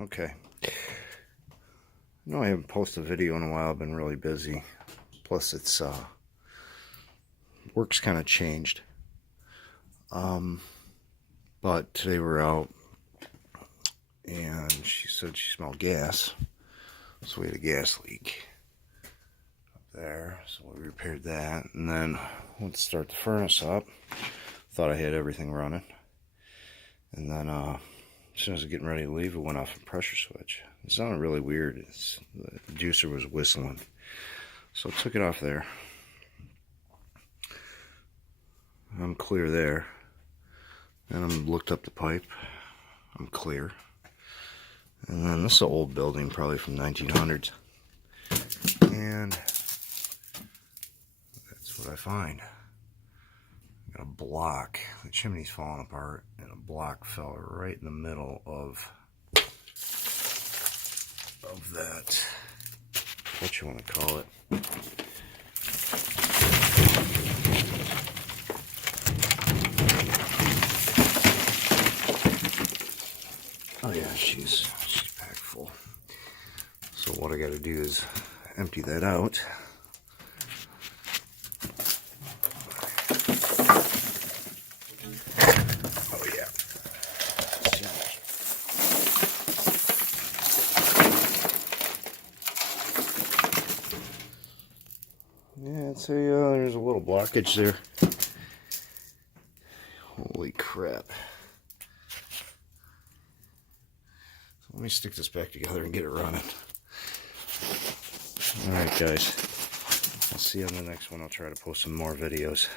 Okay. I haven't posted a video in a while. I've been really busy. Plus, it's work's kind of changed. But today we're out, and she said she smelled gas. So we had a gas leak up there. So we repaired that, and then went to start the furnace up. Thought I had everything running, and then as soon as I was getting ready to leave, it went off a pressure switch. It sounded really weird. The juicer was whistling. So I took it off there. I'm clear there. And I looked up the pipe. I'm clear. And then this is an old building, probably from 1900s. And that's what I find. I got a block. The chimney's falling apart, and a block fell right in the middle of that, what you want to call it. Oh yeah, she's packed full. So what I got to do is empty that out. Oh yeah. Yeah, I'd say there's a little blockage there. Holy crap. So let me stick this back together and get it running. Alright guys, I'll see you on the next one. I'll try to post some more videos.